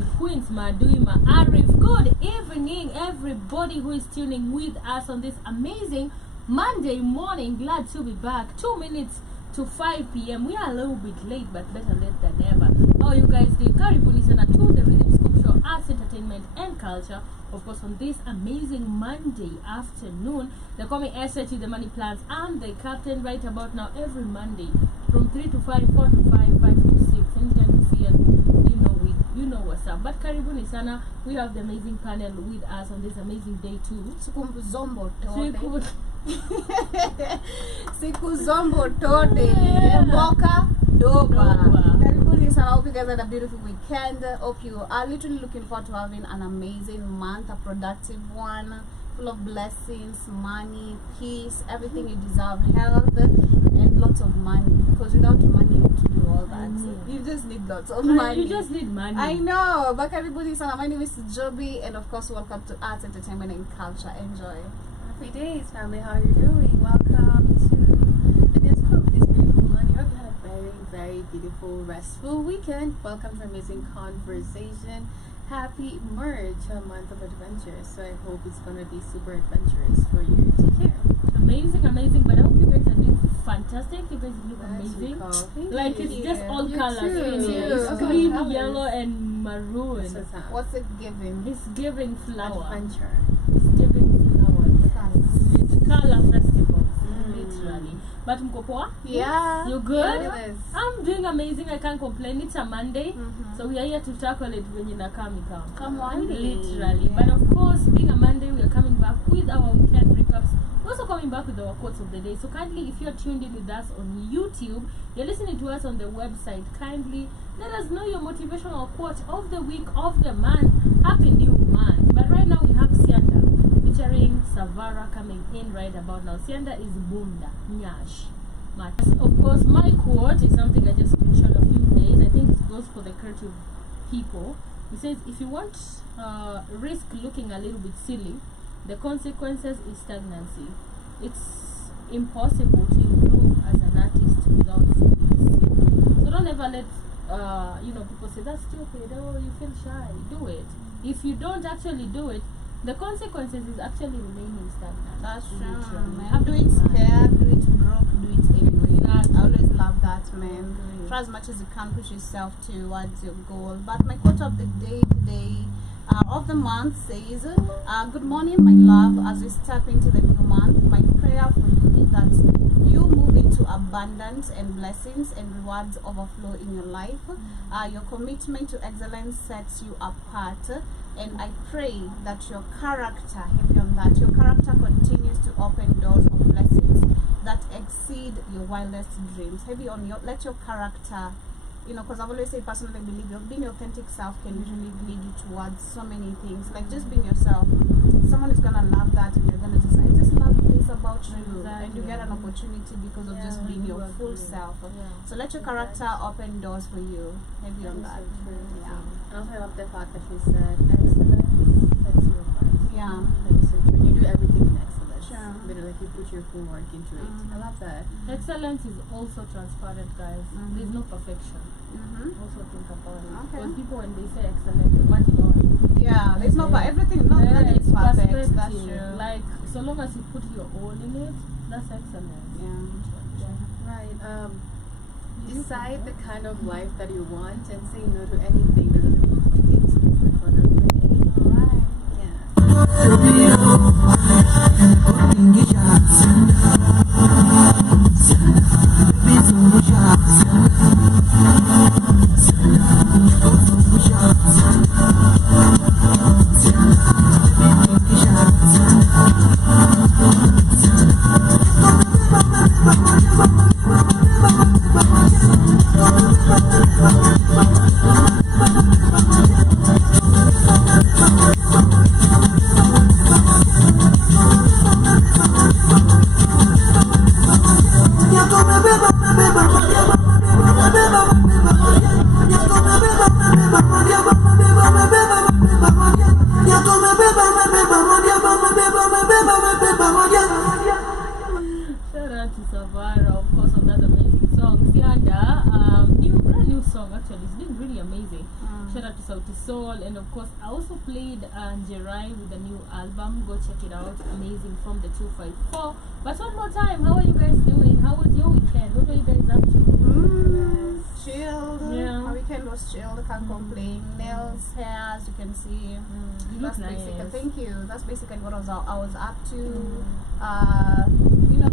and Queens, Madui, Arif. Good evening, everybody who is tuning with us on this amazing Monday morning. Glad to be back. 2 minutes to 5 p.m. We are a little bit late, but better late than never. How you guys doing? Karibuni sana to the Rhythm Scoop Show, Arts, Entertainment, and Culture. Of course, on this amazing Monday afternoon, they call me SH, the money plans. I'm the captain right about now every Monday from 3 to 5, 4 to 5, 5 to 6. Anytime you see us, you know what's up. But Karibuni sana, we have the amazing panel with us on this amazing day too. Siku zombo tote Mboka Doba. Karibuni sana. Hope you guys had a beautiful weekend. Hope you are literally looking forward to having an amazing month, a productive one, full of blessings, money, peace, everything you deserve, health, and lots of money. Because without money, you to do all that. You just need lots of money. You just need money. I know. But Karibuni sana. My name is Joby, and of course, welcome to Arts, Entertainment, and Culture. Enjoy. Happy days, family. How are you doing? Welcome to the Disco this beautiful Monday. Hope you had a very, very beautiful, restful weekend. Welcome to Amazing Conversation. Happy merge, a month of adventure. So I hope it's gonna be super adventurous for you. Take care. Amazing. But I hope you guys are doing fantastic. You guys look amazing. Like it's just all colors. It's green, yellow, and maroon. What's it giving? It's giving flower. Adventure. It's giving color festivals, literally. But mkopoa? Yeah. You good? Yes. I'm doing amazing. I can't complain. It's a Monday, so we are here to tackle it when you come. Come on. Literally. Yeah. But of course, being a Monday, we are coming back with our weekend recaps. We're also coming back with our quotes of the day. So kindly, if you're tuned in with us on YouTube, you're listening to us on the website, kindly let us know your motivational quote of the week, of the month. Happy new month. But right now we have Sianda featuring Savara coming in right about now. Sianda is Bunda Nyash. Of course, my quote is something I just screenshot a few days. I think it goes for the creative people. It says, if you want risk looking a little bit silly, the consequences is stagnancy. It's impossible to improve as an artist without feeling silly. So don't ever let people say that's stupid, oh, you feel shy. Do it. If you don't actually do it, the consequences is actually remaining stagnant. That's true, man. Do it scared, do it broke, do it anyway. I always love that, man. Try as much as you can, push yourself towards your goal. But my quote of the day today, of the month says, good morning, my love. As we step into the new month, my prayer for you is that you move into abundance and blessings and rewards overflow in your life. Your commitment to excellence sets you apart. And I pray that your character, your character continues to open doors of blessings that exceed your wildest dreams. Let your character, because I've always said, personally believe being your authentic self can usually lead you towards so many things. Like just being yourself. Someone is gonna love that, and you're gonna just, I just love this about you, and you get an opportunity because of just being your full self. So let your character open doors for you. Heavy on that. I also love the fact that she said excellence sets you apart. Yeah. When you do everything in excellence, sure. like you put your full work into it. I love that. Excellence is also transparent, guys. There's no perfection. Also think about it. Because people, when they say excellent, they imagine all. Yeah, there's no, but everything, not that is perfect. That's true. Like, so long as you put your all in it, that's excellence. Right. Decide the kind of life that you want and say no to anything that doesn't look like it. It's the corner of the day. Alright. really amazing. Shout out to Sauti Soul, and of course I also played Jerai with the new album. Go check it out, amazing, from the 254. But one more time, how are you guys doing? How was your weekend? What were you guys up to? Chilled. Yeah. My weekend was chilled. Can't complain. Nails, hair, as you can see. You look That's nice. basically. Thank you. That's basically what I was up to.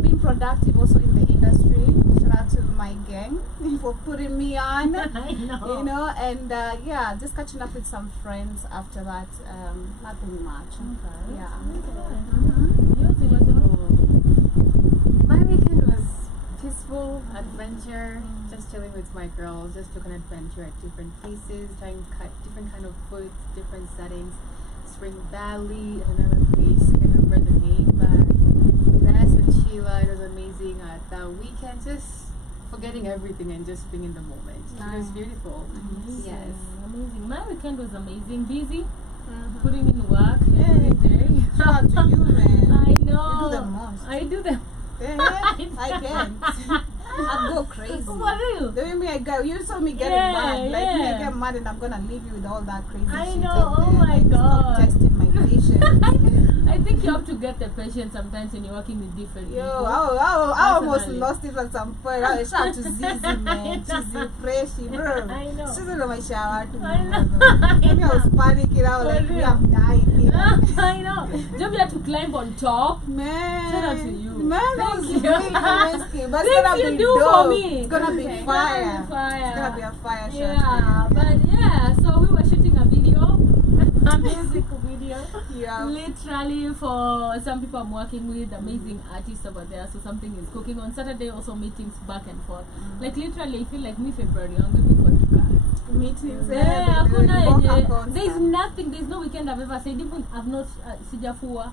Being productive also in the industry. Shout out to my gang for putting me on. I know. And just catching up with some friends after that. Nothing much. Okay. Yeah. My weekend was peaceful, adventure, just chilling with my girls, just took an adventure at different places, trying different kind of foods, different settings. Spring Valley, another place, I can't remember the name, but Ness and Sheila, it was amazing at the weekend, just forgetting everything and just being in the moment. It was beautiful. Yes. Amazing. My weekend was amazing. Busy, putting in work every day. Shout out to you, man. I know. You do the most. I do the I can't. I go crazy. For real. The way I go, you saw me getting mad. Like me, I get mad and I'm gonna leave you with all that crazy I shit. know. Oh my God. Stop testing my patience. I think you have to get the patience sometimes when you're working with different Yo, people. I almost Personally. lost it at some point. Shout out to Zizi, man. She's freshie, bro. I know. She's in my shower too. I know. I was panicking. I was like, For we real. have died here. I know. Don't you have to climb on top? Man, Shout out to you. Man, that was Thank you. really risky, but it's Things gonna you be do dope. for me. It's gonna be Okay. fire. Fire. It's gonna be a fire shot. Yeah, but yeah, so we were shooting a video, a music video. Yeah. Literally, for some people I'm working with, amazing artists over there, so something is cooking. On Saturday, also meetings back and forth. Like literally, I feel like me February, I'm going to be going to cars. Meetings. Yeah, Hakuna there's nothing, there's no weekend I've ever said, even I've not sijafua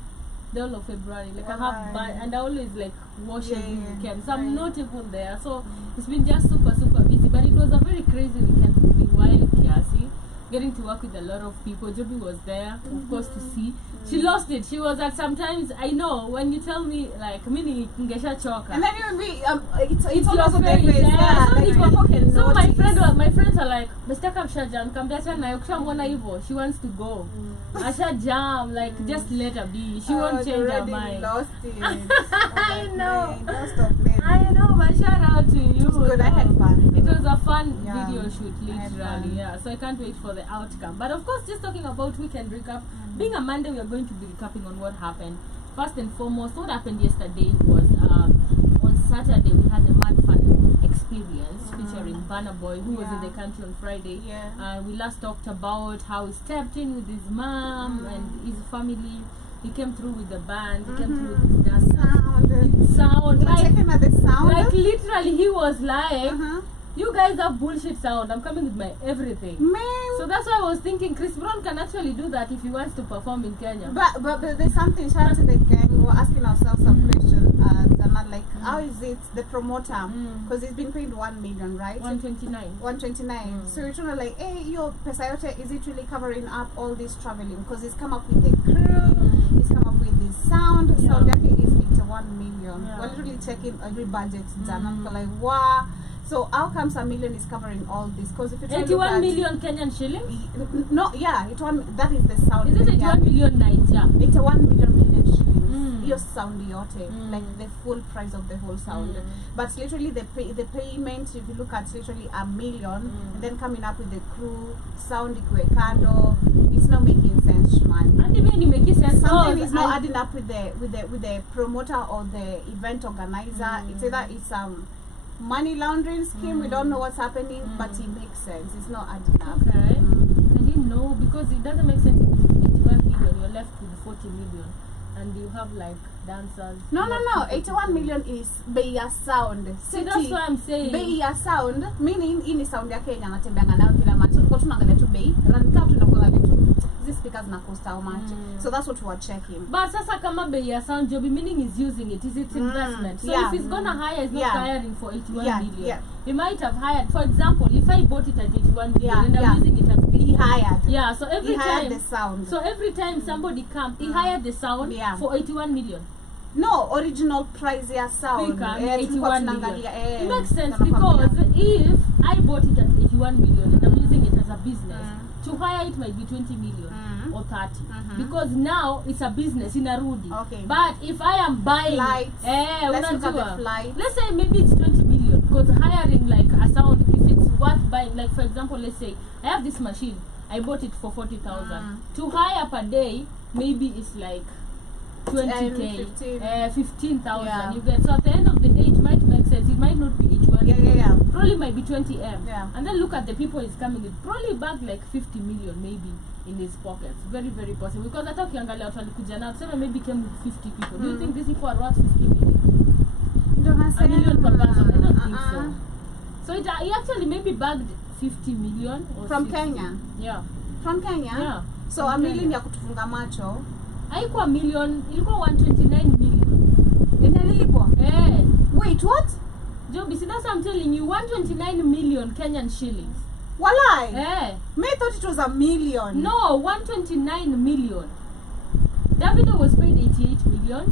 the whole of February. Like I have, and I always like washing this weekend, so I'm not even there. So it's been just super busy, but it was a very crazy weekend for me. While Kiasi, getting to work with a lot of people. Joby was there, of course, to see. She lost it. She was at sometimes, I know, when you tell me, like, mini ngesha choka. And then you be, it's your also the face, face. yeah. Like people can So my notice. my friends are like, Mr. Sha Kambia na ukishamwona hivyo, she wants to go. Asha jam, like just let her be. She won't change her mind. Lost it. I know. Don't stop playing. I know, but shout out to you. It was good. I had fun. It was a fun Yeah. video shoot, I had literally. fun. Yeah, so I can't wait for the outcome. But of course, just talking about weekend recap, being a Monday, we are going to be recapping on what happened. First and foremost, what happened yesterday was on Saturday we had the Mad Fun experience featuring Banner Boy, who was in the country on Friday. Yeah. We last talked about how he stepped in with his mom and his family. He came through with the band. He came through with his dancers. Sound We're like, checking at the sound. like literally, he was like, Uh-huh. "You guys have bullshit sound. I'm coming with my everything." Man. So that's why I was thinking Chris Brown can actually do that if he wants to perform in Kenya. But there's something. Shout out to the gang. We're asking ourselves some questions. Like, how is it the promoter? Because he's been paid 1 million, right? 129. 129. So you're trying to like, hey, your pesa yote, is it really covering up all this traveling? Because he's come up with the crew, he's come up with the sound. Sound yake is 81 million. Yeah. We're literally checking every budget done. I'm like, wow. So how comes a million is covering all this? Because if you try to look 81 at- million Kenyan shillings? No, yeah, that is the sound. Is it 81 million Niger? 81 million Kenyan shillings. Mm. Your sound yote, like the full price of the whole sound. But literally the payment, if you look at literally a million, and then coming up with the crew, sound kando, it's not making sense, man. And even you make it sense. Something is not adding up with the promoter or the event organizer. It's either it's money laundering scheme. We don't know what's happening, but it makes sense. It's not adding up. Okay. I didn't know, because it doesn't make sense if it's 81 million, you're left with 40 million. And you have like dancers. No. you have 81 million is bei ya sound. See, that's what I'm saying. Bei ya sound, meaning ini sound ya Kenya anatembeanga nayo kila mahali. So tulikuwa tunaangalia tu bei. Ranka tunakuangalia tu these speakers na cost how much. So that's what we were checking. But sasa kama bei ya sound job, meaning is using it, is it investment? So Yeah. if he's gonna hire, he's not Yeah. hiring for 81 Yeah, million. yeah. He might have hired, for example, if I bought it at 81 million Yeah, and I'm yeah. using it as He hired. Yeah, so every He hired time the sound. So every time somebody comes, he hired the sound Yeah. for 81 million. No, original price ya sound. Speaker, Tulikuwa 81 tunaangalia, million. It makes sense tunakwambia. because if I bought it at 81 million and I'm using it as a business. To hire it might be 20 million or 30 because now it's a business in a Rudi. Okay. But if I am buying flights, let's look at the flights. Let's say maybe it's 20 million because hiring like a sound, if it's worth buying, like for example, let's say I have this machine, I bought it for 40,000. To hire per day, maybe it's like 20k, 15,000. Yeah. You get, so at the end of the day, it might make sense. It might not be each one. Yeah. Probably might be 20M. Yeah. And then look at the people he's coming with. Probably back like 50 million maybe in his pockets. Very, very possible. Because I thought ukiangalia watu walikuja na tuseme maybe came with 50 people. Do you think these people are worth 50 million? A million per person? I don't think so. So he actually maybe bagged 50 million or from 60. Kenya. Yeah. From Kenya? Yeah. So a million ya kutufunga macho. Haikuwa million, ilikuwa 129 million. Inalipwa? Wait, what? Joby, see that's what I'm telling you, 129 million Kenyan shillings. Walai? Me thought it was a million. No, 129 million. Davido was paid 88 million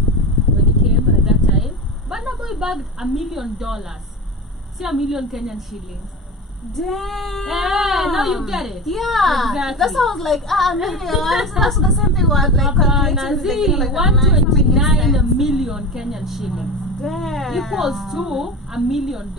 when he came at that time. Burna Boy bagged $1 million. See, $1 million Kenyan shillings. Damn. Now you get it. Yeah. Exactly. That's how I was like, million. That's the same thing was like calculating like 129 million Kenyan shillings. Damn. Equals to $1 million.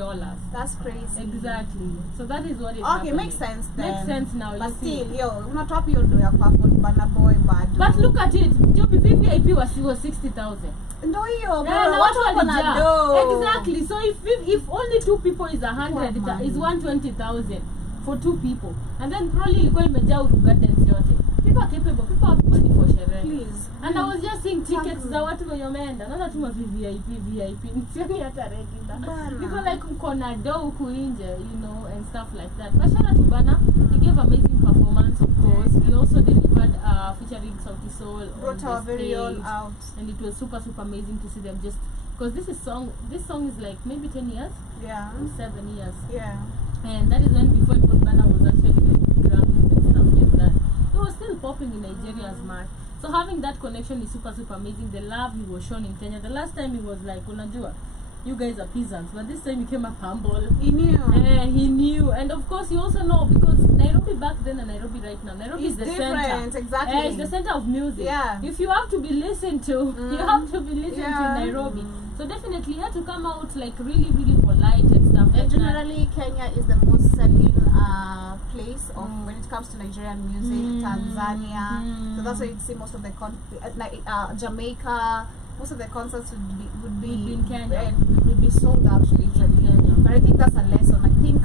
That's crazy. Exactly. So that is what is okay, happening. makes sense then. Makes sense now. But you see. still, yo, not top you do your perform Burna Boy bad. But look at it. Joby VIP was 60,000. No, yo, what gonna do? Exactly. So if only 2 people is 100, is 120,000 for 2 people, and then probably ilikuwa imejaa Urugardens yote. People are capable. People have money for sherehe. Please. And I was just seeing tickets za watu wenye wameenda. Naona tu VIP. Sioni hata regular. People like mkona do huku nje, you know, and stuff like that. But shout out to Burna. He gave amazing performance, of course. He also delivered featuring Sauti Sol brought our very own out. And it was super amazing to see them just because this song is like maybe 10 years. Yeah. 7 years. Yeah. And that is when before Burna was actually like Grammys and stuff like that. It was still popping in Nigeria as much. So having that connection is super amazing. The love he was shown in Kenya. The last time he was like, unajua, you guys are peasants, but this time he came up humble. He knew. He knew, and of course you also know because Nairobi back then and Nairobi right now. Nairobi is the center. Exactly. It's the center of music. Yeah. If you have to be listened to, you have to be listened to in Nairobi. So definitely you have to come out like really polite and stuff. And generally, Kenya is the most selling place of when it comes to Nigerian music. Tanzania. So that's why you see most of the Jamaica. Most of the concerts would be in Kenya. And would be sold out literally. But I think that's a lesson. I think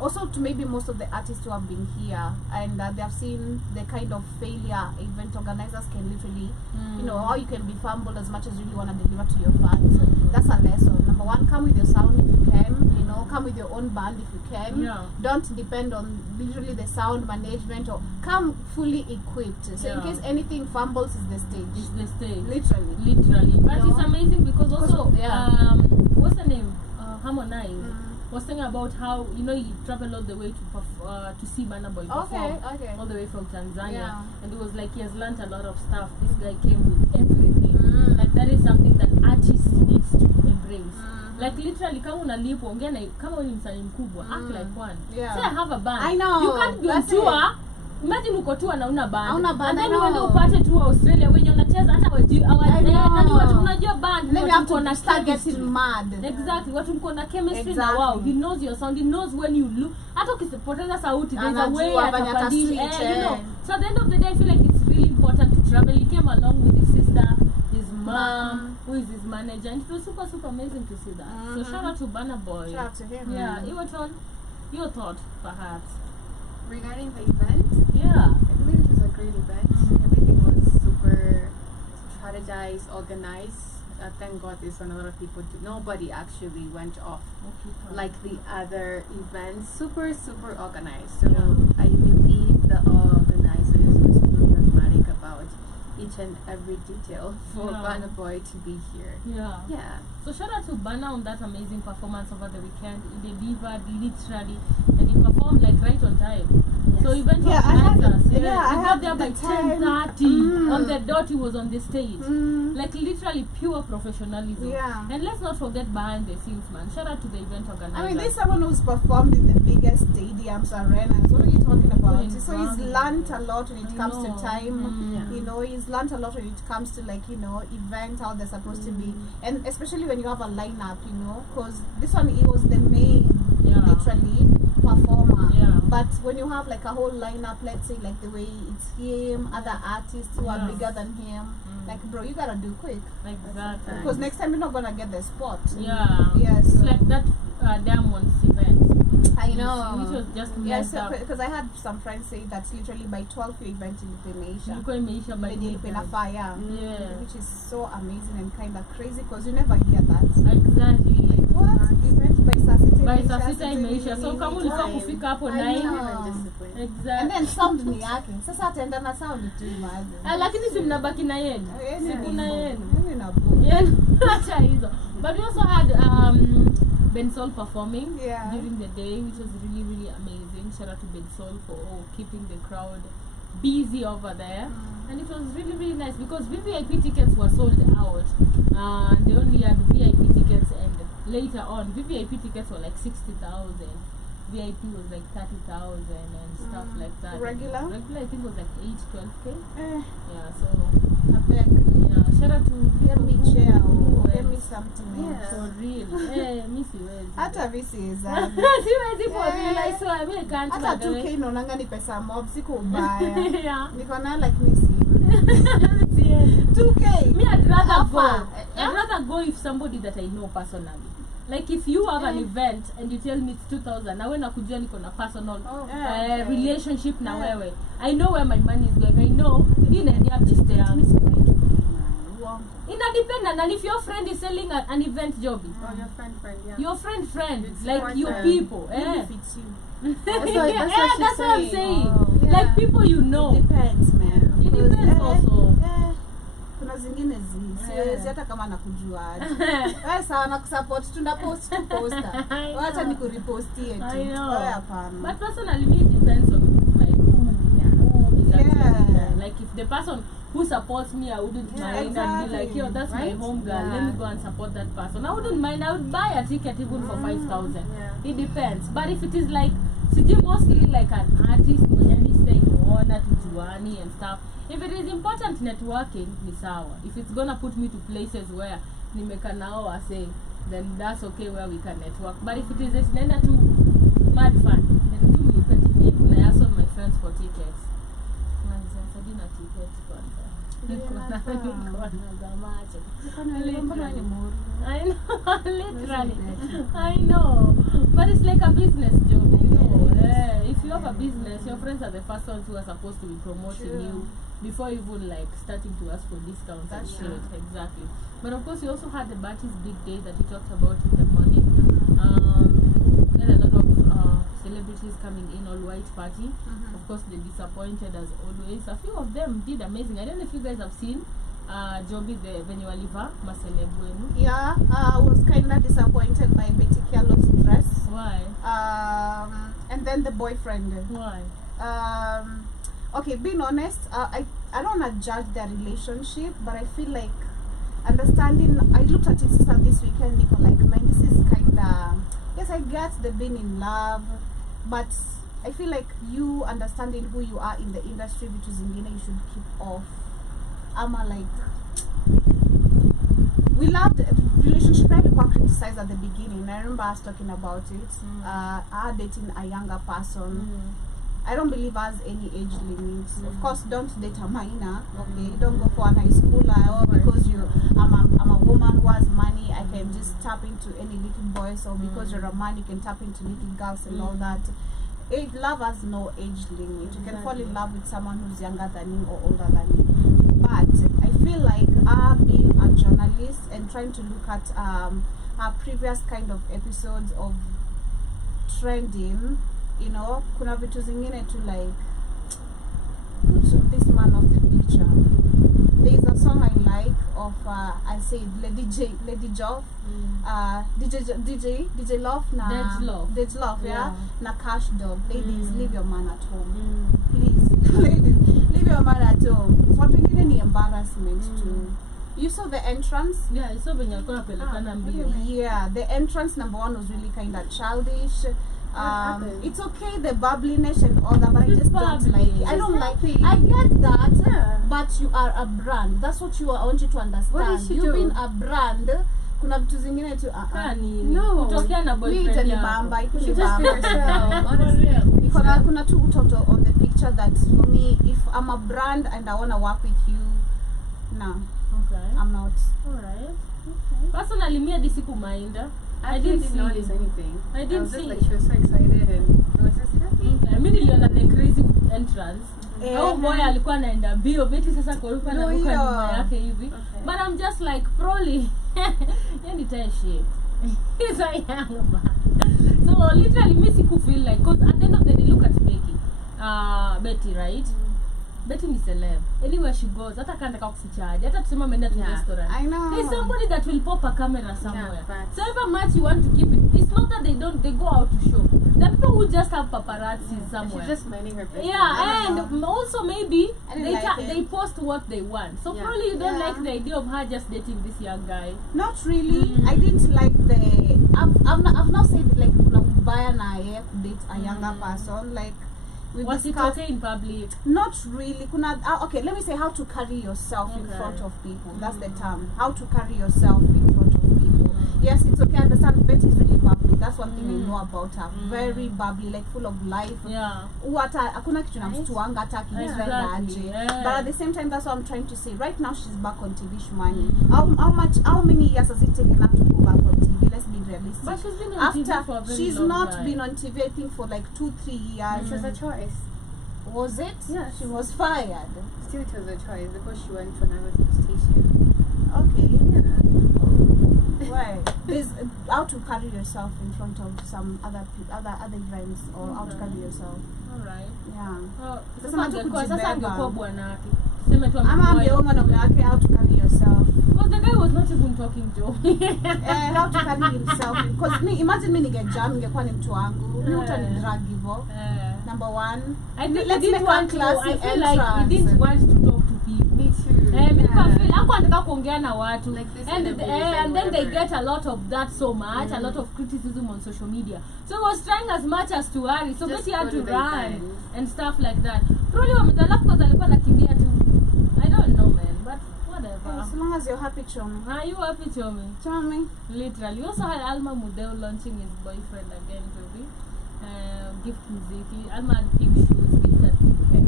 also to maybe most of the artists who have been here and they have seen the kind of failure event organizers can literally, you know, how you can be fumbled as much as you really want to deliver to your fans. That's a lesson. Number one, come with your sound if you can, you know, come with your own band if you can. Yeah. Don't depend on literally the sound management or come fully equipped. So in case anything fumbles, is the stage. It's the stage. Literally. But You know? it's amazing because also, what's the name? Harmonize. Was saying about how he traveled all the way to see Burna Boy perform, all the way from Tanzania, and it was like he has learned a lot of stuff. This guy came with everything. Like that is something that artists needs to embrace. Like literally, kama unalipo ongea na kama wewe ni msanii mkubwa, act like one. Say I have a band. I know. You can't be on tour. Imagine uko tour na una band. And then uende upate tour Australia wenye unacheza hata watu unajua band. Then you have to start getting mad. Exactly. Watu mko na chemistry na wow. He knows your sound. He knows when you look. Hata ukipoteza sauti there's a way atapandisha. You know. So at the end of the day I feel like it's really important to travel. He came along with his sister, his mom, who is his manager, and it was super amazing to see that. So shout out to Burna Boy. Shout out to him. Yeah, your thought perhaps. Regarding the event, yeah, I believe it was a great event. Everything was super strategized, organized. Thank God this one a lot of people do. Nobody actually went off like the other events. Super organized. So I believe the organizers were super pragmatic about each and every detail for Burna Boy to be here. Yeah. So shout out to Burna on that amazing performance over the weekend. He delivered literally, and he performed like right on time. So event Yeah, I had organizers, the- he I got had there by the time. 10:30. On the dot, he was on the stage. Mm. Like literally pure professionalism. Yeah. And let's not forget behind the scenes, man. Shout out to the event organizer. I mean, this is someone who's performed in the biggest stadiums, arenas. What are you talking about? Doing So he's drumming. learnt a lot when it I comes know. to time. Mm. You know, he's learnt a lot when it comes to like, you know, event, how they're supposed to be. And especially when you have a lineup, you know, because this one, he was the main, Yeah. literally, performer. Yeah. But when you have like a whole lineup, let's say like the way it's him, other artists who are Yeah. bigger than him, like bro, you gotta do quick. Exactly. Because next time you're not gonna get the spot. Yeah. Yes. It's like that Diamond's event. I know. Which was just Yes, messed up. because I had some friends say that literally by 12 your event ilikuwa Ilikuwa imeisha by imeisha midnight. fire, Yeah. which is so amazing and kind of crazy because you never hear that. Exactly. What event by saa sita By imeisha, saa sita sasa imeisha. So nini, kama ulikuwa time. kufika hapo I 9. know. And Exactly. then sound ni yake. Sasa ataenda na sound tu imagine. Lakini si mnabaki na yenu. Siku na yenu. Mimi na boom. Yeah. Acha hizo. But we also had Ben Sol performing Yeah. during the day, which was really, really amazing. Shout out to Ben Sol for keeping the crowd busy over there. And it was really, really nice because VVIP tickets were sold out. They only had VIP tickets, and later on, VVIP tickets were like 60,000. VIP was like 30,000 and stuff like that. Regular? Regular, I think, was like 8-12K. Eh, Yeah, so I beg. yeah, shout out to Give me people chair who or give went. me something else. For real. Mi siwezi. Hata visi za Siwezi for real, I swear, mi can't hata do 2k it. naonanga ni pesa mob, siko ubaya. Yeah. Niko na like nisi. Yeah. 2k. Me, I'd rather go. Hapa. I'd rather go if somebody that I know personally. Like if you have an event and you tell me it's 2,000, na wewe nakujua niko na personal okay. relationship na Yeah. wewe. I know where my money is going. I know hii inaendea best yangu. Ina depend, and if your friend is selling an event job, Oh, your friend, yeah. your friend, It's like more your than- people, Even if it's you. that's what I'm saying. Oh, yeah. Like people you know. It depends, man. It Because, depends also. kuna zingine siwezi hata kama nakujua aje. Wewe sawa na kusupport tuna post tu poster. I know. Wacha nikurepostie tu. I know. Wewe hapana. But personally, me, it depends on like who is actually Yeah. there. Like if the person who supports me, I wouldn't Yeah, mind and be like, exactly. yo, that's Right? my home girl. Let me go and support that person. I wouldn't mind. I would buy a ticket even for 5,000. Yeah. It depends. But if it is like, mostly like an artist, mwenye staying order to Juani and stuff. If it is important networking, ni sawa. If it's gonna put me to places where nimeka nao wase, then that's okay where we can network. But if it is just nenda to mad fun, then tu nipati even I asked my friends for tickets. Manzi, sadina tickets kwanza. I know, literally. I know. But it's like a business job, you know. If you have a business, your friends are the first ones who are supposed to be promoting you before even like starting to ask for discounts and shit. Exactly. But of course, we also had the Bati's big day that we talked about in the morning. We had a lot of celebrities coming in, all white party. Of course, they disappointed as always. A few of them did amazing. I don't know if you guys have seen Joby the Venualiva, Maselebuenu. Yeah, I was kind of disappointed by Betty Kellogg's dress. Why? And then the boyfriend. Why? Okay, being honest, I don't want to judge their relationship, but I feel like understanding. I looked at it this weekend, Nico, like, man, this is kind of, yes, I get the being in love, but I feel like you understanding who you are in the industry, which is in you should keep off. We loved relationship ilikuwa criticized at the beginning. I remember us talking about it. Her dating a younger person. I don't believe has any age limit. Of course, don't date a minor. Okay, don't go for a high schooler. Or because I'm a woman who has money, I can just tap into any little boys. Or because you're a man, you can tap into little girls and all that. Love has no age limit. You can fall in love with someone who's younger than you or older than you. But I feel like being a journalist and trying to look at our previous kind of episodes of trending, you know, kuna vitu zingine to like put this man off the picture. There is a a song I like of I said Lady Joff, DJ Love na Dej Love, yeah, na Cash Dog. Ladies, leave your man at home, please. Ladies, leave your man at home. For taking any embarrassment too. You saw the entrance? Yeah, I saw when you're going to yeah, the entrance number 1 was really kind of childish. It's okay, the bubbliness and all that, but I just don't like it. I don't like it. I get that, but you are a brand. That's what I want you to understand. You've been a brand. Kuna vitu zingine tu no, kutokea na boyfriend yako. Honestly, kuna tu utoto on the picture that for me, if I'm a brand and I want to work with you, no. Okay. I'm not. Alright. Okay. Personally, me, I didn't mind. I didn't notice anything. I didn't see. Like, she was so excited and I was just happy. Okay. I mean, you're not the crazy entrance. Oh boy, alikuwa naenda bio beti sasa koruka na ruka nyuma yake hivi. But I'm just like probably yani tie shit. He's a young man. So literally me siku feel like, cause at the end of the day, look at Betty, right? Betty is celeb. Anywhere she goes, hata kanda kwa kusichaje, hata tusema menda to restaurant. I know. There's somebody that will pop a camera somewhere. So ever much you want to keep it. It's not that they go out to show. The people who just have paparazzi somewhere. She's just minding her business. Yeah, and also maybe they post what they want. So probably you don't like the idea of her just dating this young guy. Not really. I didn't like the. I've not said like buy na date a younger person like. Was it okay in public? Not really. Okay, let me say how to carry yourself in front of people. That's the term. How to carry yourself in front of people. Yes, it's okay. I understand Betty is really bubbly. That's one thing I know about her. Very bubbly, like full of life. Yeah. Hakuna kitu namstuanga hata akinienda aje. But at the same time, that's what I'm trying to say. Right now, she's back on TV Shmani. How many years has it taken her to go back on TV? Let's be realistic. But she's been on TV for a very she's long not time. Been on TV, I think, for like 2-3 years. It was a choice. Was it? Yeah. She was fired. Still, it was a choice because she went to another station. Okay. Yeah. Why? There's how to carry yourself in front of some other friends or how to carry yourself. Alright. Yeah. Sasa angekuwa bwana wake. Ama mwanaume wake how to carry yourself. Because the guy was not even talking to. How to carry himself. Because imagine me nige jam ningekuwa ni mtu wangu. Ni utani drag hivyo. Number 1. I think he didn't want to. I feel like he didn't want to talk to people. Me too. Because hapo anataka kuongea na watu. Like and then they get a lot of that so much, a lot of criticism on social media. So he was trying as much as to hurry. So Betty had to run and stuff like that. Probably wamedala because alikuwa anakimbia tu. I don't know, man, but whatever. As long as you're happy, Chomi. Are you happy, Chomi? Chomi. Literally. You also had Alma Mudeu launching his boyfriend again, Joby. Gift muziki. Alma had pink shoes, gift had pink hair.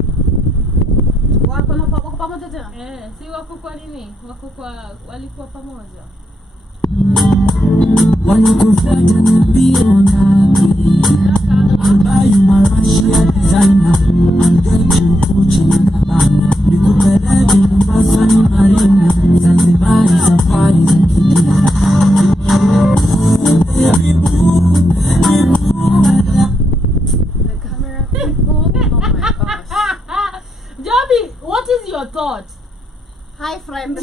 Wako pamoja tena? Si wako kwa nini? Walikuwa pamoja. Wanakufuata na bio ngapi? Buy Marashia designer and get you Gucci na Gabbana. Nikupeleke Mombasa na Marina, Zanzibar safari za kidini. The camera people. Oh my gosh. Joby, what is your thought? Hi, friend.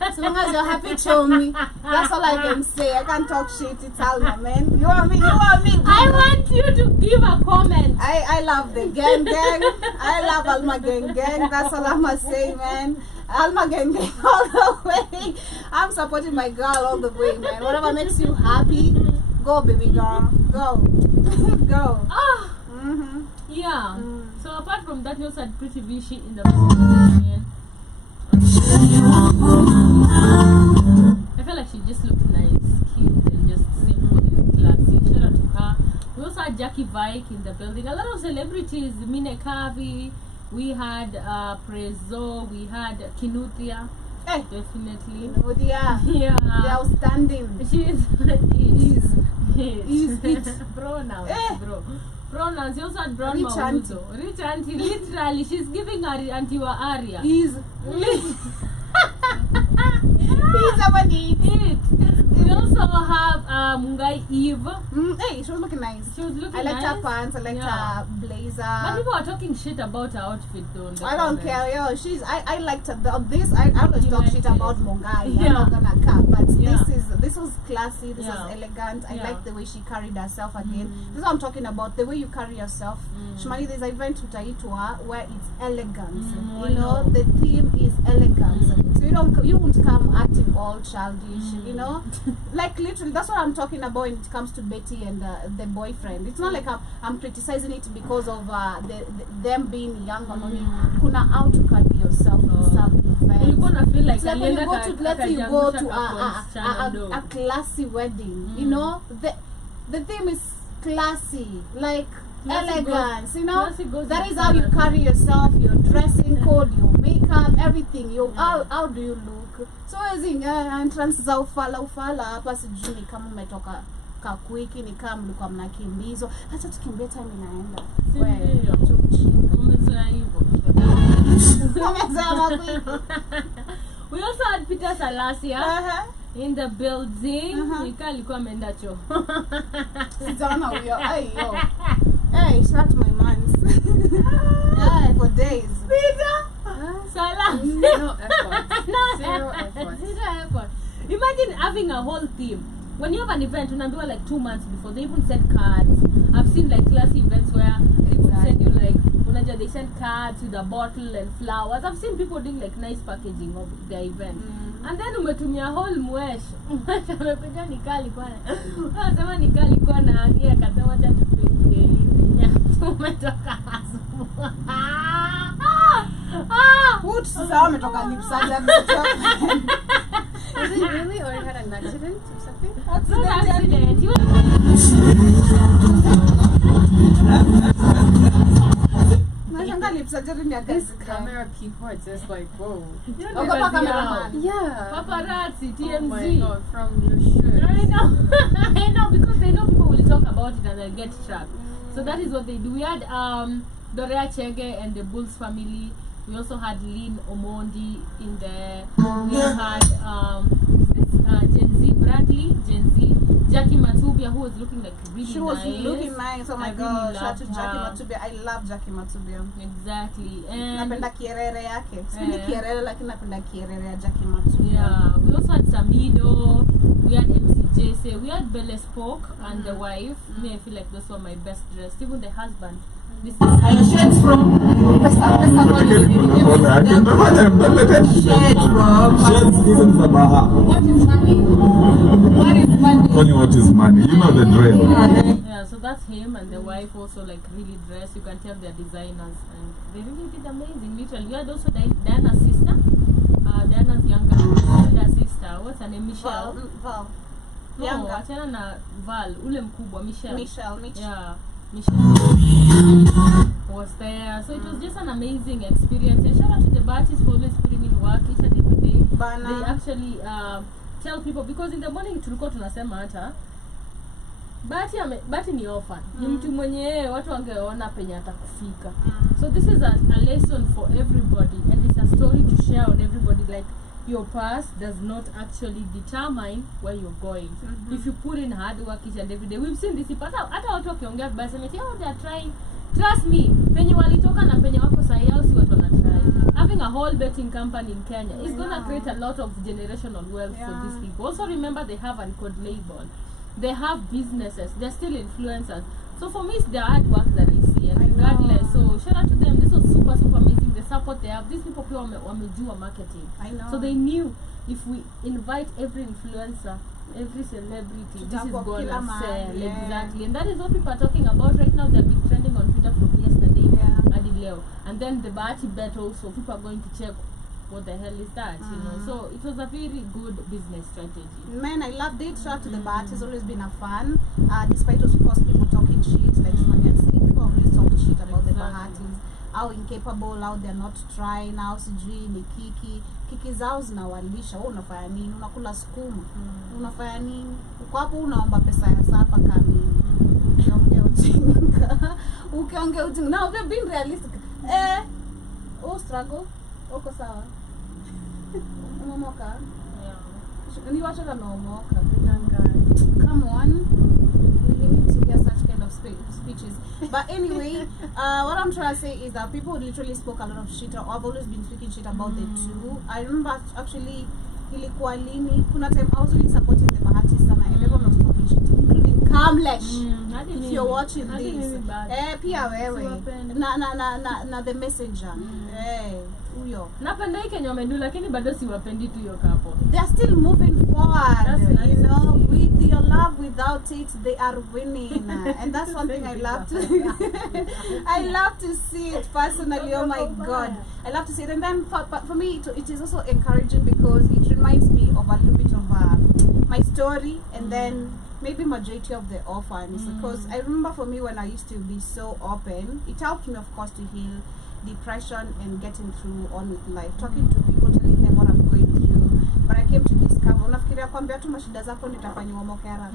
As long as you're happy, Chomi. That's all I can say. I can't talk shit. It's Alma, man. You want me? I want you to give a comment. I love the gang. I love Alma gang. That's all I must say, man. Alma gang all the way. I'm supporting my girl all the way, man. Whatever makes you happy, go, baby girl. Go. Go. Yeah. So apart from that, you also had Pretty Vichy in the presentation. I feel like she just looked nice, cute, and just simple and classy. Shout out to her. We also had Jackie Vike in the building. A lot of celebrities, Mine Kavi, we had Prezo, we had Kinuthia. Hey. Definitely. Kinuthia. Yeah. They're outstanding. She's it. Pronouns, bro. Pronouns. You also had Brown Mauzo. Rich auntie. Literally, she's giving her auntie wa aria. Somebody Eat. We also have Mungai Eve. Hey, she was looking nice. She was looking I liked nice. her pants. I liked her blazer. But people are talking shit about her outfit though. I don't care. Yo, I liked this. I always You talk liked shit it. about Mungai. Yeah. I'm not gonna cap, but Yeah. this was classy. This Yeah. was elegant. I Yeah. like the way she carried herself again. This is what I'm talking about. The way you carry yourself. Shmani, there's an event Utaitua where it's elegance. I You know, know. the theme is elegance. So you won't come acting all childish. You know, like literally, that's what I'm talking about when it comes to Betty and the boyfriend. It's not like I'm criticizing it because of them being young or not. Kuna how to carry yourself in some events. Feel like It's like when you go to, let's say you go to a classy wedding, you know, the theme is classy, like elegance, you know, that is how you carry yourself, your dressing code, your makeup, everything, how do you look. So as in entrance za ufala hapa sijui kama umetoka kakwiki ni kama mlikuwa mnakimbizwa, acha tukimbia time inaenda. Umezoea hivyo. We also had Peter Salasia in the building. Nika alikuwa ameenda choo. Sijaona huyo. Ayo. Hey, shout my mans. Yeah, for days. Peter Salasia. No effort. Zero effort. Zero effort. Imagine having a whole theme. When you have an event, unaambiwa like 2 months before, they even send cards. I've seen like classy events where people send you like, they send cards with a bottle and flowers. I've seen people doing like nice packaging of their event. And then umetumia whole mwesh. Umekuja nikali kwa. Unasema nikali kwa na angia akasema acha tupigie hivi. Umetoka asubuhi. Wood sasa ametoka lip surgery. Is it really, or you had an accident or something? Accident. This camera people are just like, whoa. Yeah. Paparazzi, TMZ. Oh my God, from your shirt. I know. I know, because they know people will talk about it and they'll get trapped. So that is what they do. We had Dorea Chege and the Bulls family. We also had Lynn Omondi in there. We had Gen Z Bradley, Gen Z. Jackie Matubia, who was looking like really nice. She was looking nice. Oh my God. Shout out to Jackie Matubia. I love Jackie Matubia. Exactly. And napenda kierere yake. Sipendi kierere lakini napenda kierere ya Jackie Matubia. Yeah. We also had Samido. We had MC Jesse. We had Belle Spoke and the wife. Me, I feel like those were my best dressed. Even the husband. This is Shades from Shades isn't Sabaha. What is money? What is money? Tell you what is money. You know the drill. yeah, so that's him and the wife also like really dressed. You can tell they're designers and they really did amazing. Literally, we had also Diana's sister, Diana's younger sister. What's her name? Michelle. Val. No, achana na Val. Ule mkubwa Michelle. Yeah. Michelle was there, so it was just an amazing experience. And shout out to the Batis for always putting in work each and every day. They actually tell people, because in the morning tulikuwa tunasema hata Bati ni orphan. Ni mtu mwenye watu wangeona penye atakufika. So this is a lesson for everybody, and it's a story to share on everybody. Like, your past does not actually determine where you're going. If you put in hard work each and every day. We've seen this. Hata watu wakiongea vibaya sema they are trying. Trust me, penye walitoka na penye wako sahi yao si watu wanatry. Having a whole betting company in Kenya is going to create a lot of generational wealth for these people. Also remember, they have a record label. They have businesses. They're still influencers. So for me, it's their hard work that I see, and regardless. So shout out to them. This was super amazing. The support they have. These people wamejua marketing. I know. So they knew if we invite every influencer, every celebrity, this is gonna sell. Yeah. Exactly. And that is what people are talking about right now. They've been trending on Twitter from yesterday. And then the Bahati bet also. People are going to check what the hell is that, you know. So it was a very good business strategy. Man, I loved it. Shout out to the Bahati. It's always been a fun. Despite of course people talking shit, like Shmani was saying, people always talk shit about the Bahatis. How incapable, how they're not trying, how sijui ni kiki zao zinawalisha. Wewe unafanya nini? Unakula sukuma. Unafanya nini? Uko hapo unaomba pesa ya sapa kamili. Ukiongea ujinga. Now they're being realistic. Struggle. Uko sawa. Umemoka. Come on. We need to hear such kind of speeches. But anyway, what I'm trying to say is that people literally spoke a lot of shit. I've always been speaking shit about the two. I remember actually, ilikuwa lini, kuna time I was really supporting the Bahati sana, and everyone was talking shit, including Kamlesh. If you're watching this, pia wewe, na the messenger, huyo. Napenda hii Kenya wamenu lakini bado siwapendi tu hiyo couple. They're still moving forward. That's nice, you know, with your love, without it, they are winning, and that's one thing I love to. I love to see it personally. Oh my God, I love to see it. And then for me, it is also encouraging because it reminds me of a little bit of my story, and then maybe majority of the orphans. Because I remember for me when I used to be so open, it helped me, of course, to heal depression and getting through on with life, talking to people, telling them what I'm going through. But I came to discover, unafikiria kwambia tu mashida zako nitafanywa mokera.